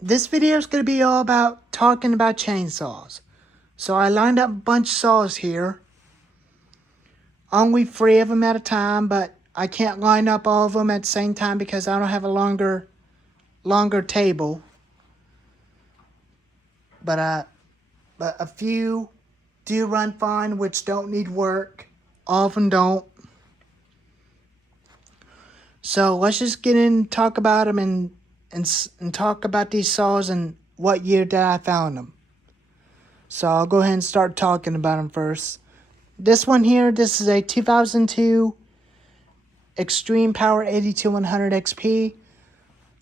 This video is going to be all about talking about chainsaws. So I lined up a bunch of saws here. Only 3 of them at a time, but I can't line up all of them at the same time because I don't have a longer table. But a few do run fine, which don't need work. All of them don't. So let's just get in and talk about them and talk about these saws and what year that I found them. So I'll go ahead and start talking about them first. This one here, this is a 2002 Extreme Power 82100 XP.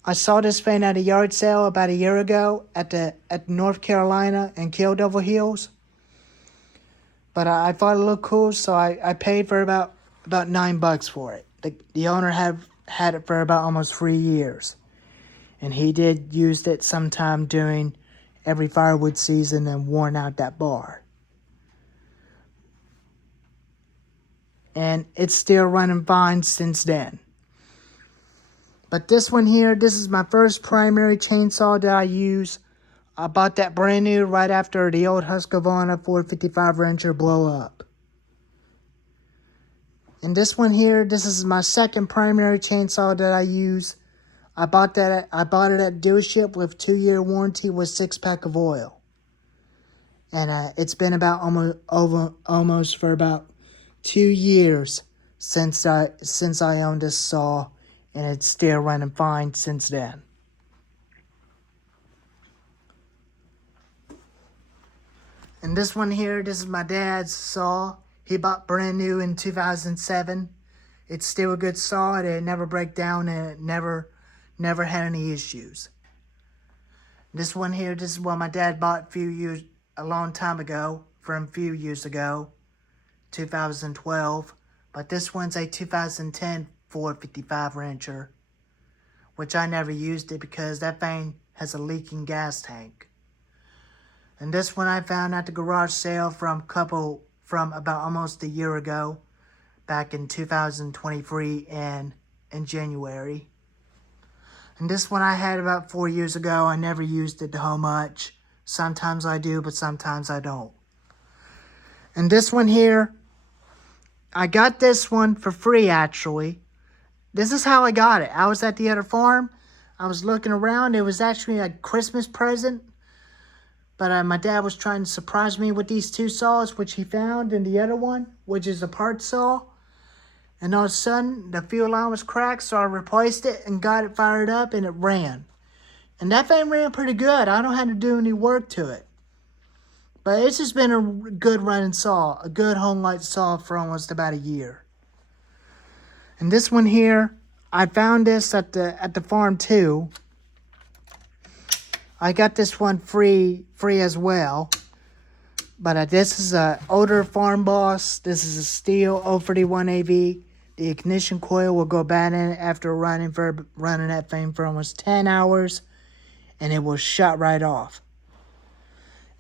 I saw this thing at a yard sale about a year ago at North Carolina and Kill Devil Hills. But I thought it looked cool, so I paid for about $9 for it. The owner had it for about almost 3 years. And he did use it sometime during every firewood season and worn out that bar. And it's still running fine since then. But this one here, this is my first primary chainsaw that I use. I bought that brand new right after the old Husqvarna 455 wrencher blow up. And this one here, this is my second primary chainsaw that I use. I bought it at dealership with 2-year warranty with 6-pack of oil. And it's been about almost for about 2 years since I owned this saw, and it's still running fine since then. And this one here, this is my dad's saw. He bought brand new in 2007. It's still a good saw. It never break down, and it never had any issues. This one here, this is what my dad bought a long time ago, from a few years ago, 2012. But this one's a 2010 455 wrencher, which I never used it because that thing has a leaking gas tank. And this one I found at the garage sale from about almost a year ago, back in 2023 in January. And this one I had about 4 years ago. I never used it how much. Sometimes I do, but sometimes I don't. And this one here, I got this one for free actually. This is how I got it. I was at the other farm. I was looking around. It was actually a Christmas present. But my dad was trying to surprise me with these 2 saws, which he found in the other one, which is a part saw. And all of a sudden, the fuel line was cracked, so I replaced it and got it fired up, and it ran. And that thing ran pretty good. I don't have to do any work to it. But it's just been a good running saw, a good home light saw for almost about a year. And this one here, I found this at the farm too. I got this one free as well. But this is a older Farm Boss. This is a steel 031 AV. The ignition coil will go bad in it after running that thing for almost 10 hours, and it will shut right off.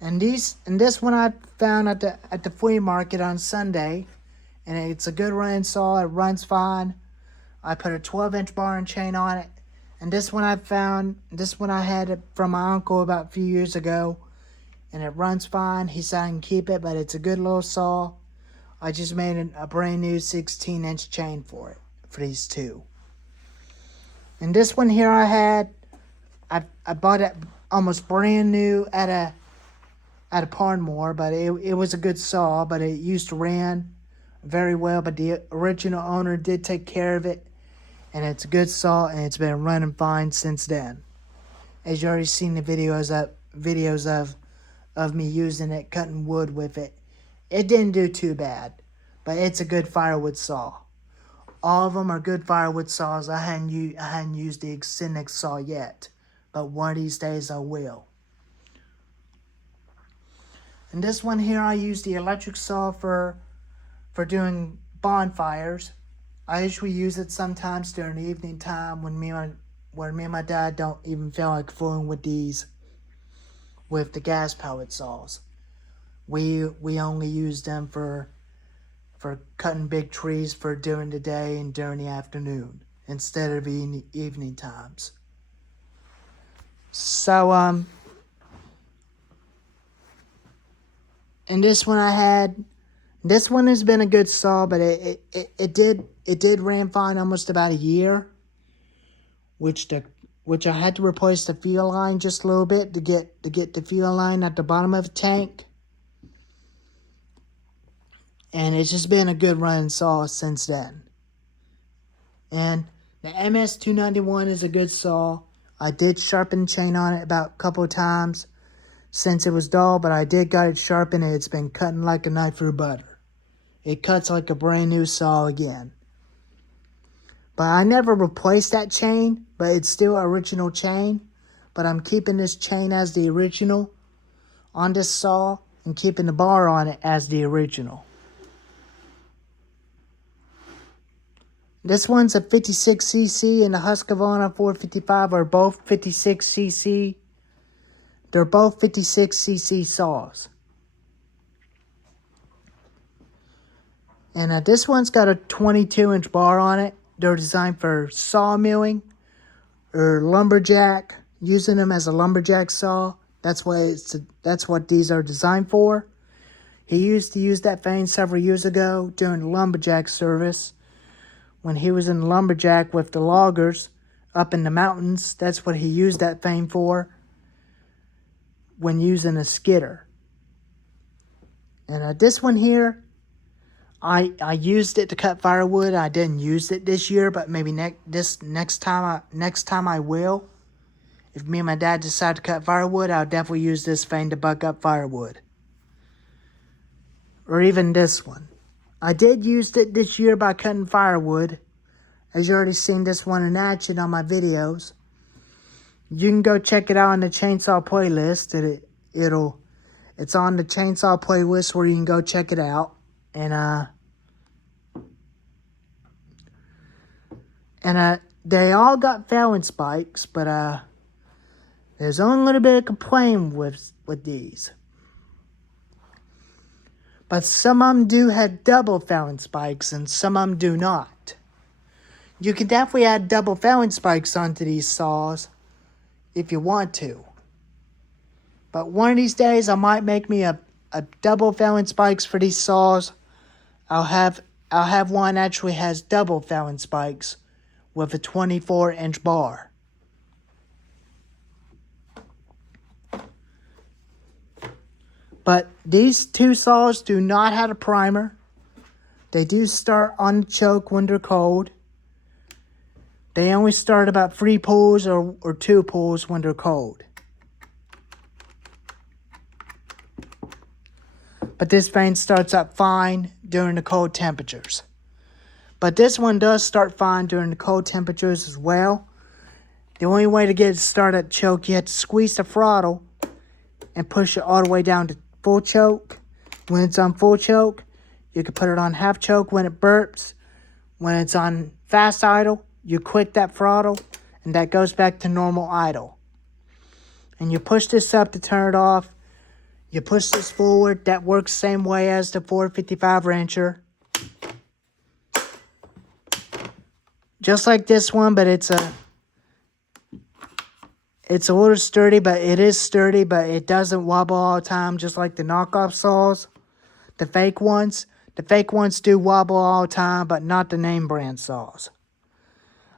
And this one I found at the flea market on Sunday, and it's a good running saw. It runs fine. I put a 12-inch bar and chain on it. And this one I had it from my uncle about a few years ago, and it runs fine. He said I can keep it, but it's a good little saw. I just made a brand new 16-inch chain for it, for these 2. And this one here I bought it almost brand new at a Parnmore, but it was a good saw, but it used to run very well, but the original owner did take care of it, and it's a good saw, and it's been running fine since then. As you already seen the videos of me using it, cutting wood with it. It didn't do too bad, but it's a good firewood saw. All of them are good firewood saws. I hadn't used the Excentric saw yet, but one of these days I will. And this one here, I use the electric saw for doing bonfires. I usually use it sometimes during the evening time when me and my dad don't even feel like fooling with the gas powered saws. We only use them for cutting big trees for during the day and during the afternoon instead of in the evening times. So, and this one this one has been a good saw, but it did ran fine almost about a year, which I had to replace the fuel line just a little bit to get the fuel line at the bottom of the tank. And it's just been a good running saw since then. And the MS-291 is a good saw. I did sharpen the chain on it about a couple of times since it was dull, but I did got it sharpened and it's been cutting like a knife through butter. It cuts like a brand new saw again. But I never replaced that chain, but it's still original chain. But I'm keeping this chain as the original on this saw and keeping the bar on it as the original. This one's a 56cc and the Husqvarna 455 are both 56cc. They're both 56cc saws. And this one's got a 22-inch bar on it. They're designed for sawmilling or lumberjack, using them as a lumberjack saw. That's what these are designed for. He used to use that vane several years ago during the lumberjack service. When he was in the lumberjack with the loggers up in the mountains, that's what he used that vane for when using a skidder. And this one here, I used it to cut firewood. I didn't use it this year, but maybe next time I will. If me and my dad decide to cut firewood, I'll definitely use this vane to buck up firewood. Or even this one. I did use it this year by cutting firewood. As you already seen this one in action on my videos. You can go check it out on the chainsaw playlist. It's on the chainsaw playlist where you can go check it out. And they all got Fallon spikes, but there's only a little bit of complaint with these. But some of them do have double Fallon spikes, and some of them do not. You can definitely add double Fallon spikes onto these saws if you want to. But one of these days, I might make me a double Fallon spikes for these saws. I'll have one that actually has double Fallon spikes with a 24-inch bar. But these two saws do not have a primer. They do start on the choke when they're cold. They only start about 3 pulls or 2 pulls when they're cold. But this vane starts up fine during the cold temperatures. But this one does start fine during the cold temperatures as well. The only way to get it started at choke, you have to squeeze the throttle and push it all the way down to full choke. When it's on full choke, you can put it on half choke when it burps. When it's on fast idle, you quit that throttle and that goes back to normal idle. And you push this up to turn it off. You push this forward. That works same way as the 455 wrencher. Just like this one, but it's a little sturdy, but it is sturdy, but it doesn't wobble all the time, just like the knockoff saws. The fake ones. The fake ones do wobble all the time, but not the name brand saws.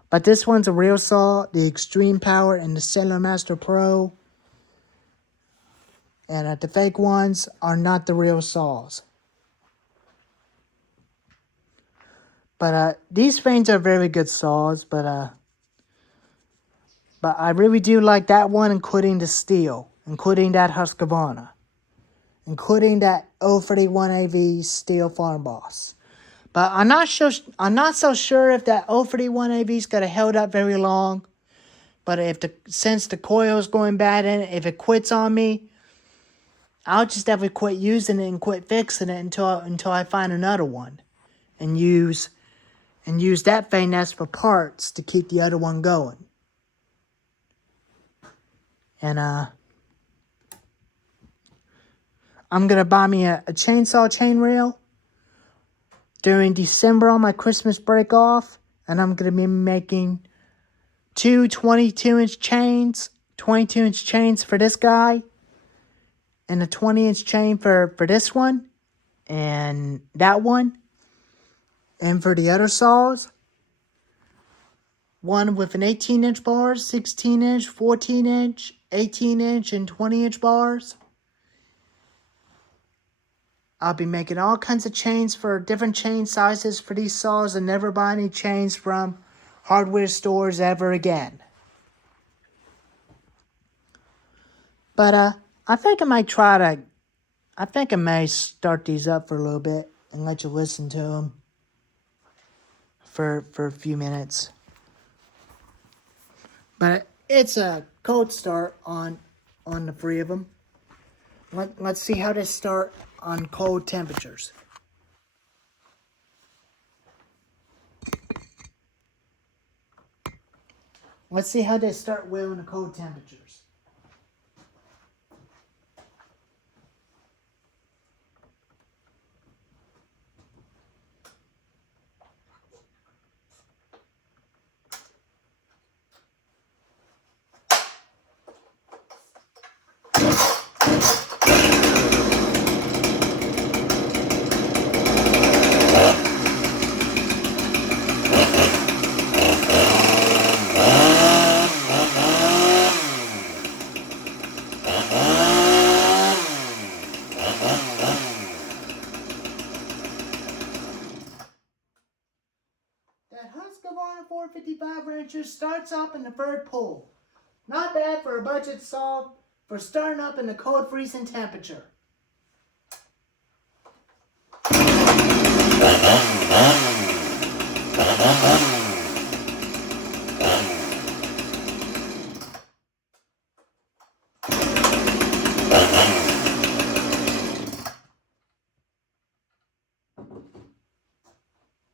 But this one's a real saw, the Extreme Power and the Sailor Master Pro. And the fake ones are not the real saws. But these vanes are very good saws, but I really do like that one, including the steel, including that Husqvarna, including that 031 AV steel farm boss. But I'm not so sure if that 031 AV's got to held up very long. But since the coil's going bad in it, if it quits on me, I'll just definitely quit using it and quit fixing it until I find another one, and use that vane nest for parts to keep the other one going. And I'm gonna buy me a chainsaw chain rail during December on my Christmas break off, and I'm gonna be making two 22-inch chains, 22-inch chains for this guy, and a 20-inch chain for this one, and that one. And for the other saws, one with an 18-inch bars, 16-inch, 14-inch, 18-inch, and 20-inch bars. I'll be making all kinds of chains for different chain sizes for these saws, and never buy any chains from hardware stores ever again. But I think I may start these up for a little bit and let you listen to them for a few minutes. But it's a cold start on the 3 of them. Let's see how they start on cold temperatures. Let's see how they start wheeling the cold temperatures. That Husqvarna 455 wrencher starts up in the 3rd pull. Not bad for a budget saw for starting up in the cold freezing temperature.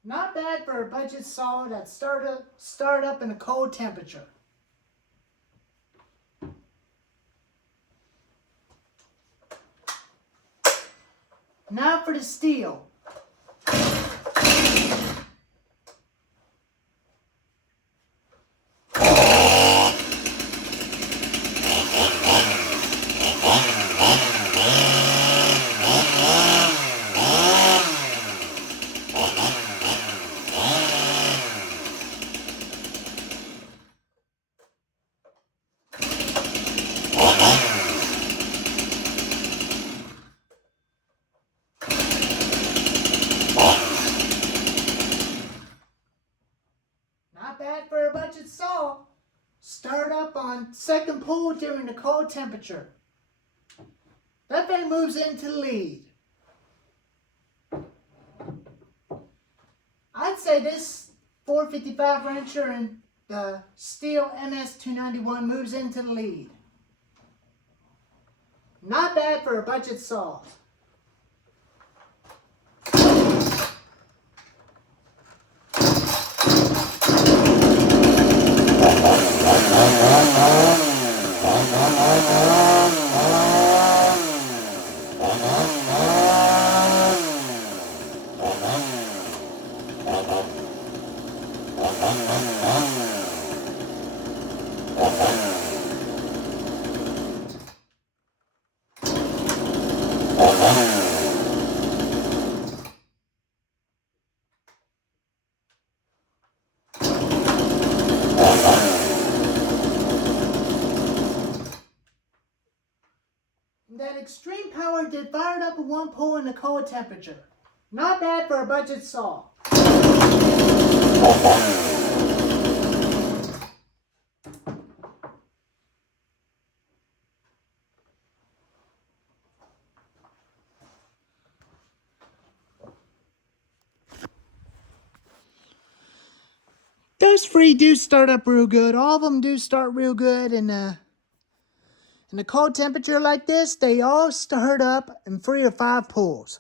Not bad for a budget saw that start up in a cold temperature. Now for the steel. Not bad for a budget saw. Start up on 2nd pull during the cold temperature. That thing moves into the lead. I'd say this 455 wrencher and the Steel MS291 moves into the lead. Not bad for a budget saw. That extreme power did fire it up in 1 pull in the cold temperature. Not bad for a budget saw. Those 3 do start up real good. All of them do start real good, and in a cold temperature like this, they all start up in 3 or 5 pulls.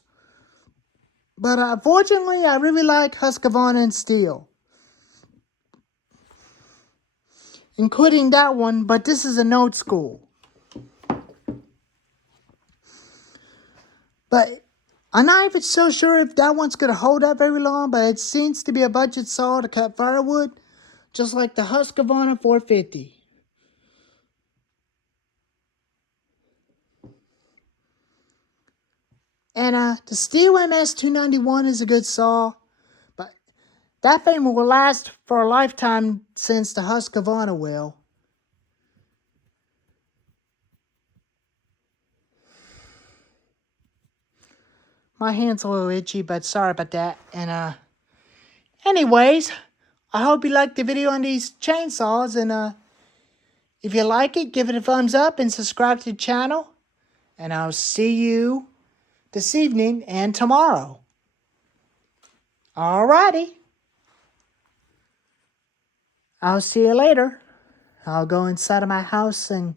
But unfortunately, I really like Husqvarna and Steel, including that one, but this is an old school. But I'm not even so sure if that one's going to hold up very long, but it seems to be a budget saw to cut firewood, just like the Husqvarna 450. And the Steel MS-291 is a good saw, but that thing will last for a lifetime since the Husqvarna will. My hand's a little itchy, but sorry about that. And anyways, I hope you liked the video on these chainsaws, and if you like it, give it a thumbs up and subscribe to the channel. And I'll see you this evening and tomorrow. Alrighty. I'll see you later. I'll go inside of my house and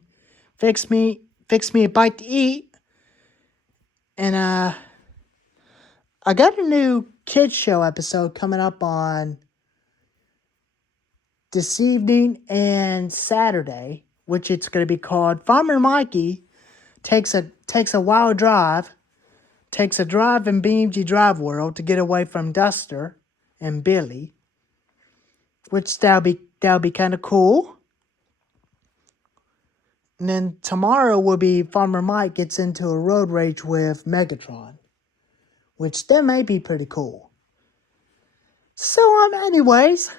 fix me a bite to eat. And I got a new kids show episode coming up on this evening and Saturday, which it's going to be called Farmer Mikey takes a wild drive, takes a drive in BMG Drive World to get away from Duster and Billy, which that'll be kind of cool. And then tomorrow will be Farmer Mike gets into a road rage with Megatron, which that may be pretty cool. So anyways,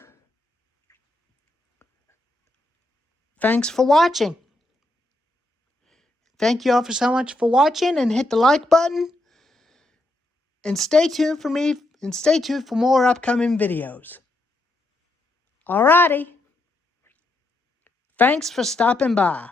thanks for watching. Thank you all so much for watching, and hit the like button. And stay tuned for me, and stay tuned for more upcoming videos. Alrighty. Thanks for stopping by.